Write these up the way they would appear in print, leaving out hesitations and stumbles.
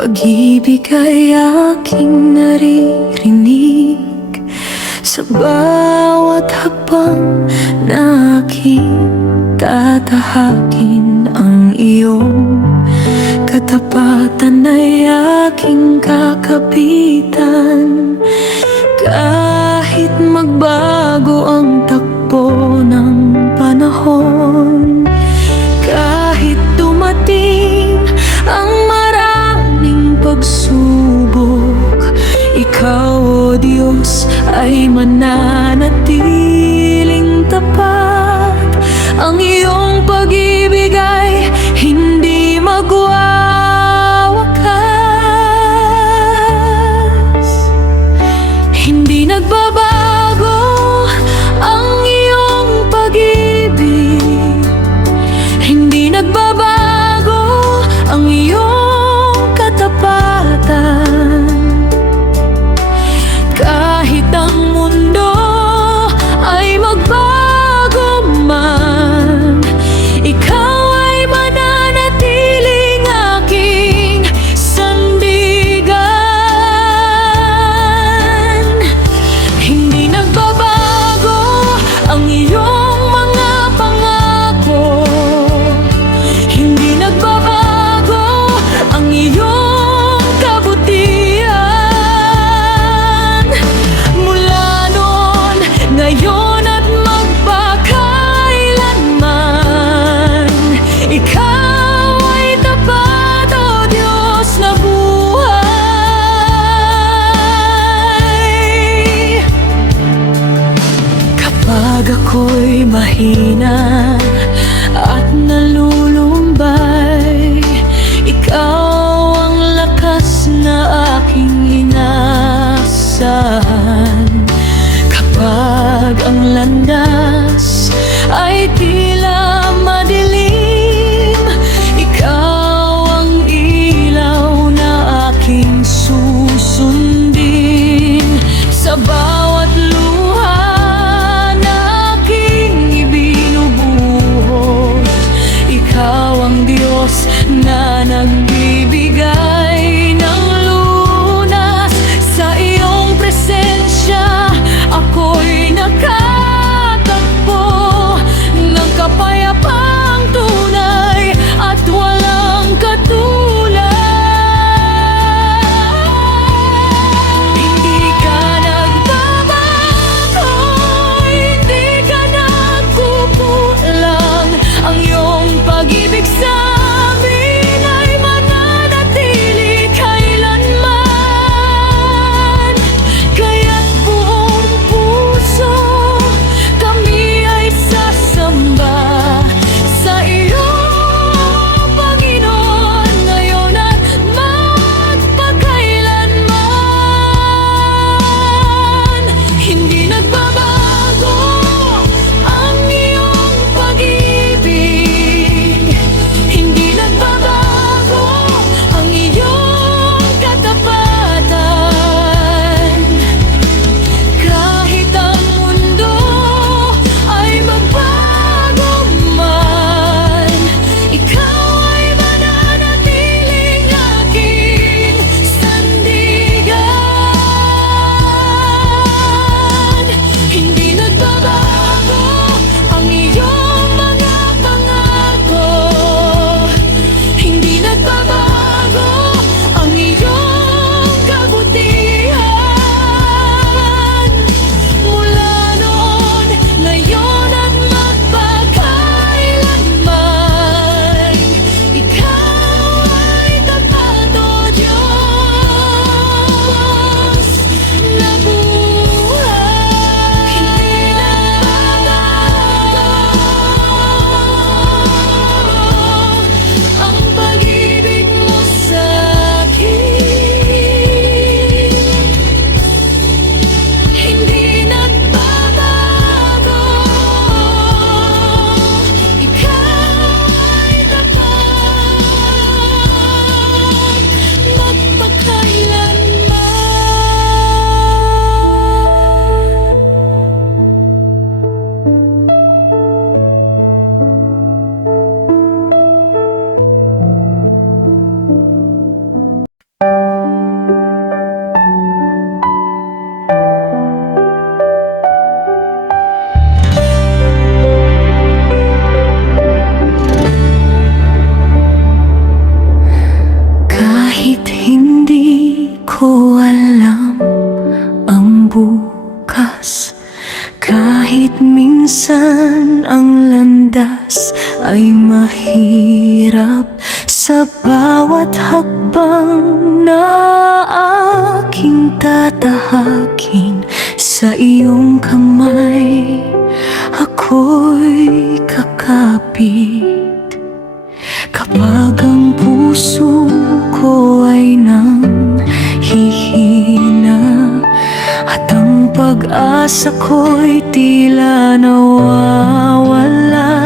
pag-ibig ay aking naririnig sa bawat hakbang na aking tatahakin. Ang iyong katapatan ay aking kakapitan. Kahit magbago ang takbo ng panahon, kahit dumating ang maraming pagsubok, ikaw, O Diyos, ay mananatiling tapat. Ang iyong pag-ibig ay hindi magwawakas. Hindi nagbabago ang iyong pag-ibig, hindi nagbabago ang iyong katapatan. Kahit ang mundo ay magbago man, ikaw ay mananatiling aking sandigan. Hindi nagbabago ang iyong mga pangako, hindi nagbabago ang iyong kabutihan. Mula noon, ngayon at magpakailanman, ikaw ay tapat, O Diyos na buhay. Kapag ako'y mahina at nalulumbay, ikaw ang lakas na aking inaasahan. Kapag ang landas ay tila madilim, ikaw ang ilaw na aking susundin. Sa bawat luha na aking ibinubuhay, bukas. Kahit minsan ang landas ay mahirap, sa bawat hakbang na aking tatahakin, sa iyong kamay ako'y kakapit. Kapag ang puso ko ay nanghihina at ang pag-asa ko'y tila nawawala,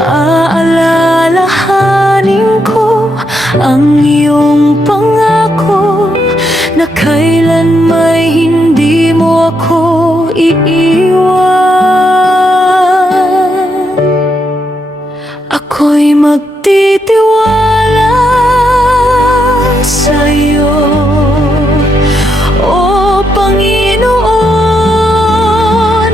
aalalahanin ko ang iyong pangako na kailan may hindi mo ako iiwan. Ako'y magtitiwala sa'yo, O Panginoon,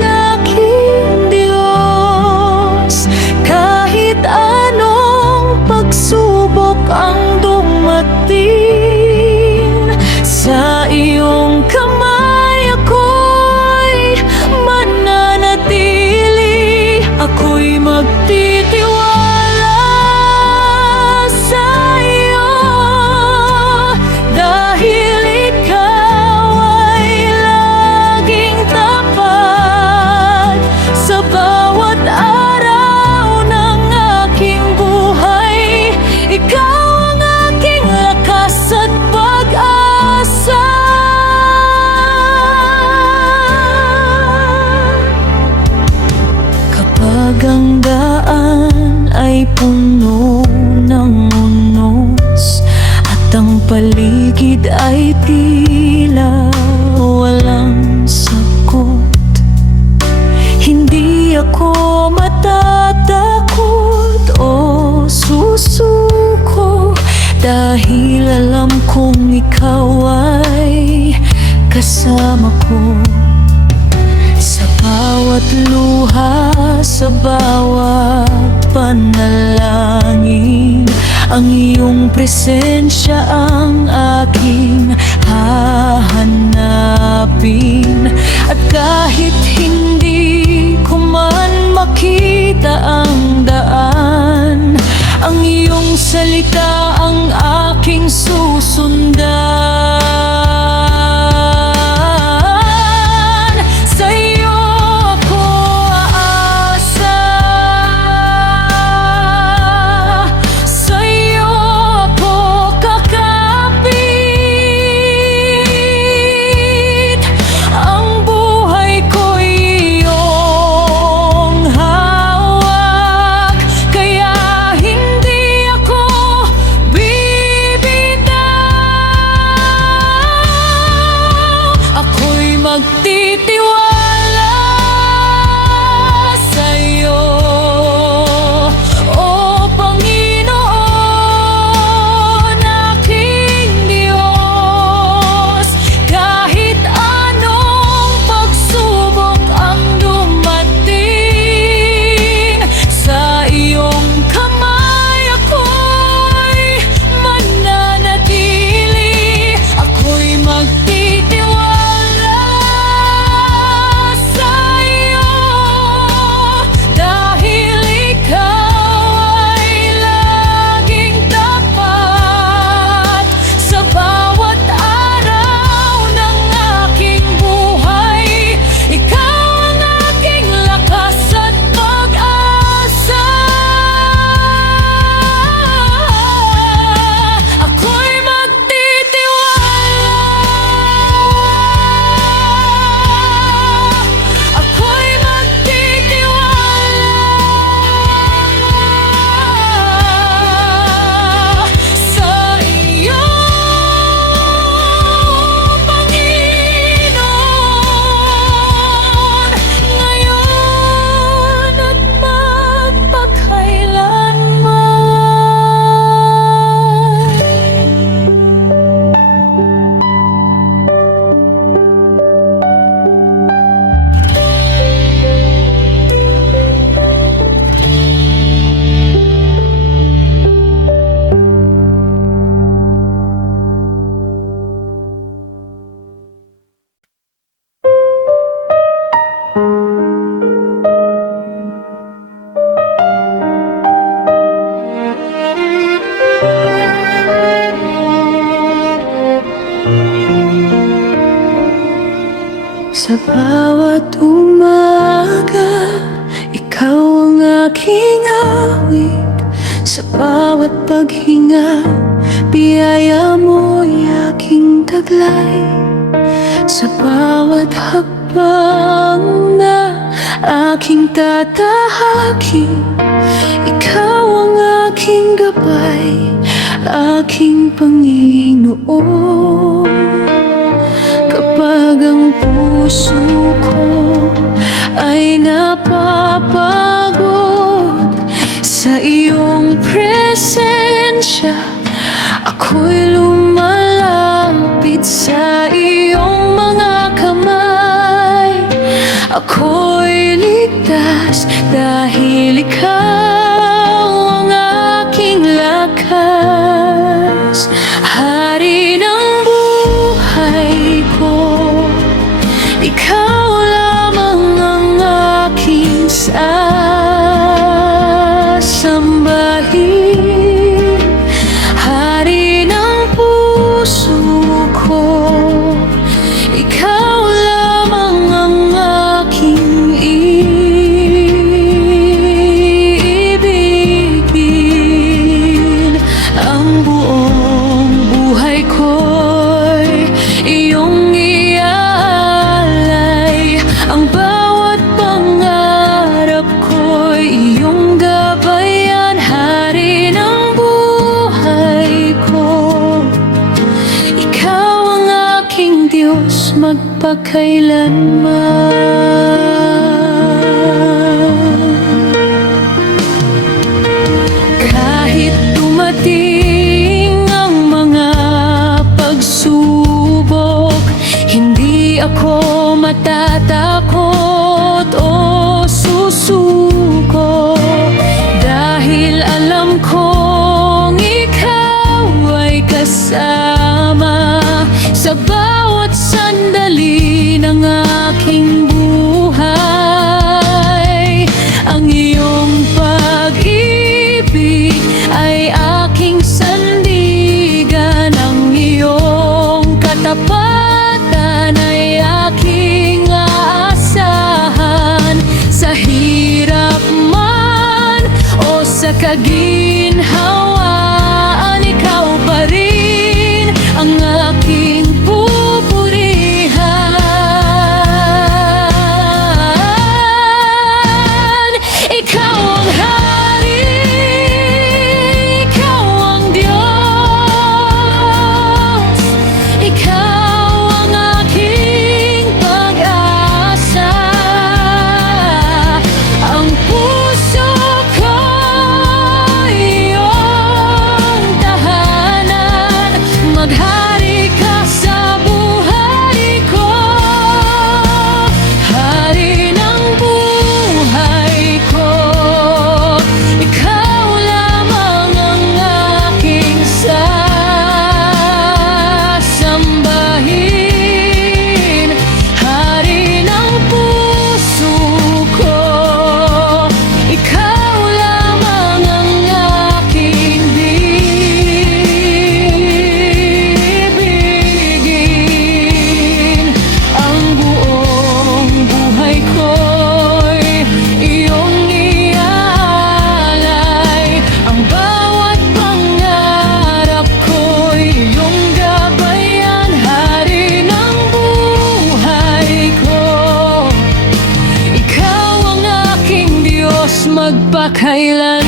aking Diyos. Kahit anong pagsubok ang dumating, sa iyong kamay ako'y mananatili. Ako'y magtitiwala sa'yo, dahil ikaw ay laging tapat. Sa bawat araw ng aking buhay, ikaw ang aking lakas at pag-asa. Kapag ang daan ay puno ng unos at ang paligid ay tila walang sagot, hindi ako matatakot o susuko, dahil alam kong ikaw ay kasama ko. Sa bawat luha, sa bawat panalangin, ang iyong presensya ang aking hahanapin. At kahit hindi ko man makita ang daan, ang iyong salita ang aking susundan. Sa bawat umaga, ikaw ang aking awit. Sa bawat paghinga, biyaya mo'y aking taglay. Sa bawat hakbang na aking tatahakin, ikaw ang aking gabay, aking Panginoon. Kapag ang puso ko ay napapagod sa iyong presensya, ako'y lumalapit sa iyong mga kamay. Ako'y ligtas dahil ikaw ang aking lakas. Hari ng buhay ko, ikaw lamang ang aking sasambahin. Hari ng puso ko, ikaw lamang ang aking iibigin. Ang buong buhay ko'y iyong iaalay. Ang bawat pangarap ko'y iyong gabayan. Hari ng buhay ko, ikaw ang aking Diyos magpakailanman. Kahit dumating ang mga pagsubok, hindi ako matatakot o susuko. Dahil alam kong ikaw ay kasama sa bawat sandali ng aking buhay. Ang iyong pag-ibig ay aking sandigan. Ang iyong katapatan ay aking aasahan. Sa hirap man o sa kaginhawaan, ikaw pa rin ang aking pupurihan. Ikaw ang hari, ikaw ang Diyos, ikaw ang aking pag-asa. Ang puso ko'y iyong tahanan. Maghari ka sa buhay ko. Hari ng buhay ko, ikaw lamang ang aking sasambahin. Hari ng puso ko, ikaw lamang ang aking bibigin. Ang buong buhay ko'y iyong iaalay. Ang bawat pangarap ko'y iyong gabayan. Hari ng buhay ko, ikaw ang aking Diyos magpakailanman.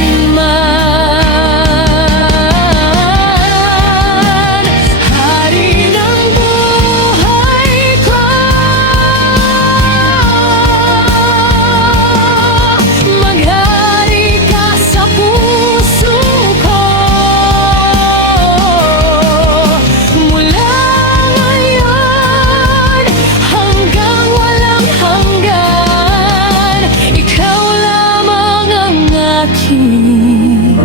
Hari ng buhay ko, maghari ka sa puso ko. Mula ngayon hanggang walang hanggan, ikaw lamang ang aking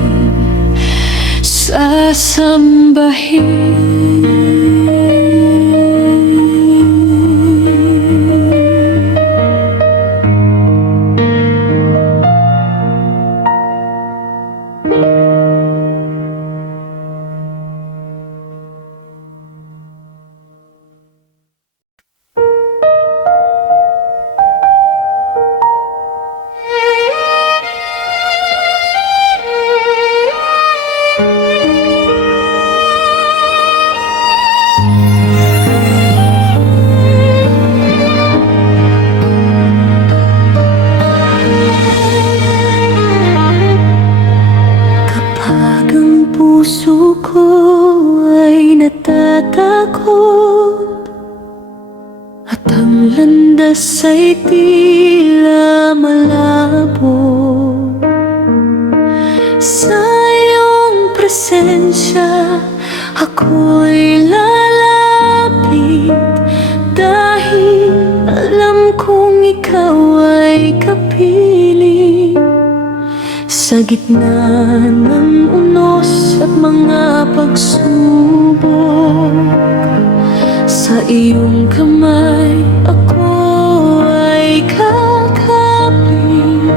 sasambahin. natatakot at ang landas ay tila malabo. Sa iyong presensya ako'y lalapit, dahil alam kong ikaw ay kapiling. Sa gitna ng unos at mga pagsubok, sa iyong kamay ako ay kakapit.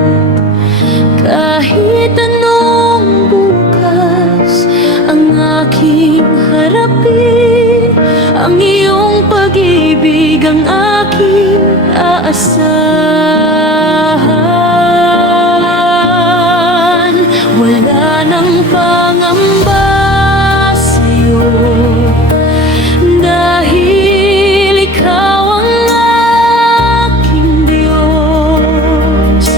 Kahit anong bukas ang aking harapin, ang iyong pag-ibig ang aking aasahan. Wala nang pangamba sa'yo, dahil ikaw ang aking Diyos.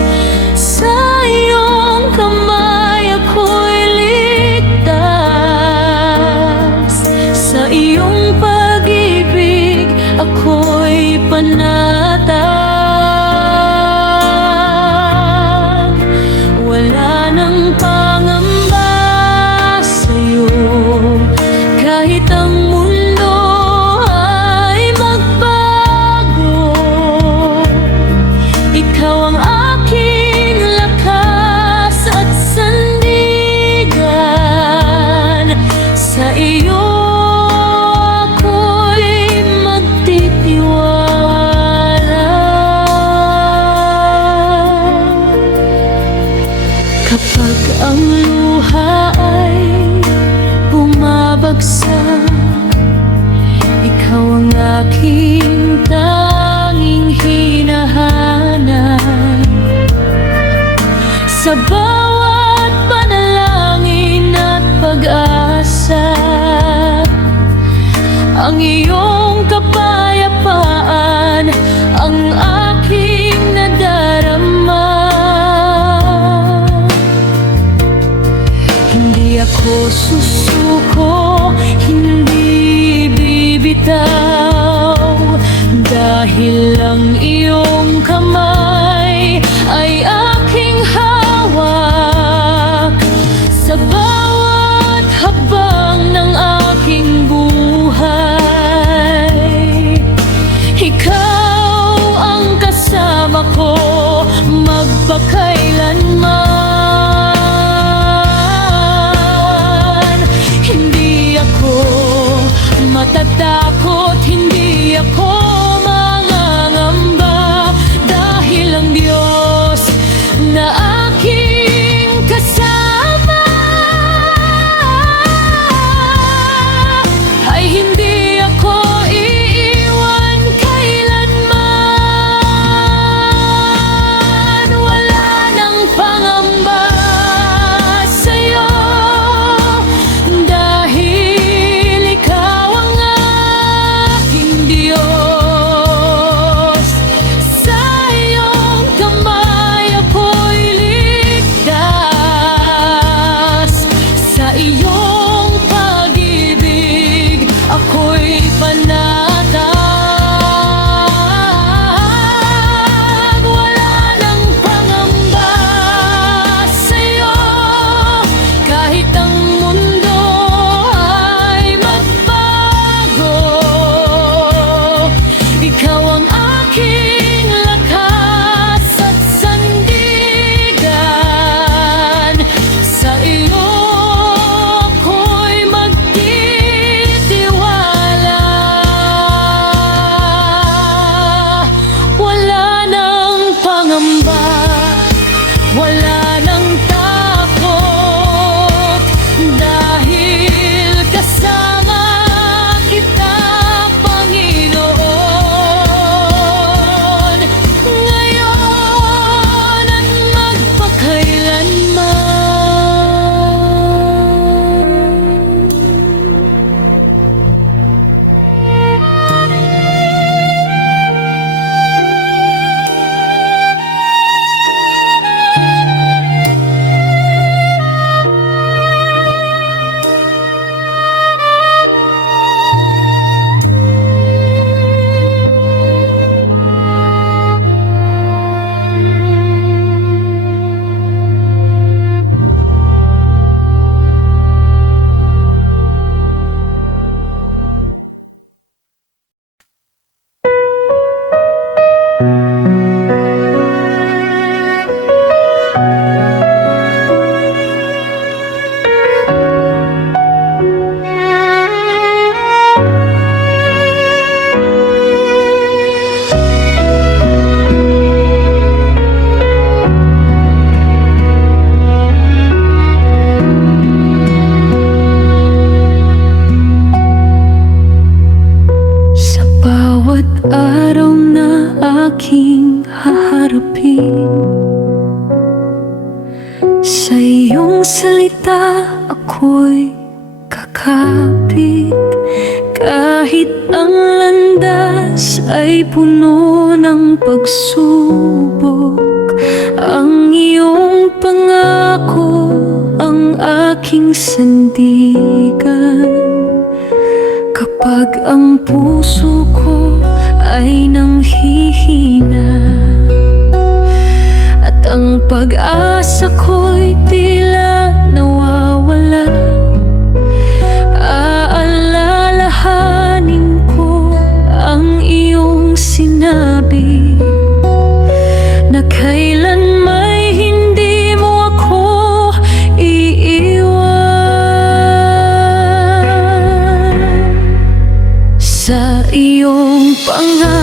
Sa iyong kamay ako'y ligtas, sa iyong pag-ibig ako'y panatag. Wala nang pangamba sa'yo, kahit ang mundo ay magbago. Ikaw ang aking lakas at sandigan, sa iyo ako'y magtitiwala. Kapag ang luha ay bumabagsak, ikaw ang aking tanging hinahanap. Sa bawat panalangin at pag-asa, ang iyong kapayapaan ang aking nadarama. Hindi ako susuko, hindi bibitaw, dahil ang iyong kamay ay aking hawak. Sa bawat habang ng aking buhay, ikaw ang kasama ko magpakailanman. Hindi ako matatakot, hindi ako mangangamba, araw na aking haharapin. Sa iyong salita ako'y kakapit, kahit ang landas ay puno ng pagsubok. Ang iyong pangako ang aking sandigan, kapag ang puso ko ay nanghihina at ang pag-asa ko'y tila nawawala. Aalalahanin ko ang iyong sinabi na kailan may hindi mo ako iiwan. Sa iyong pangalan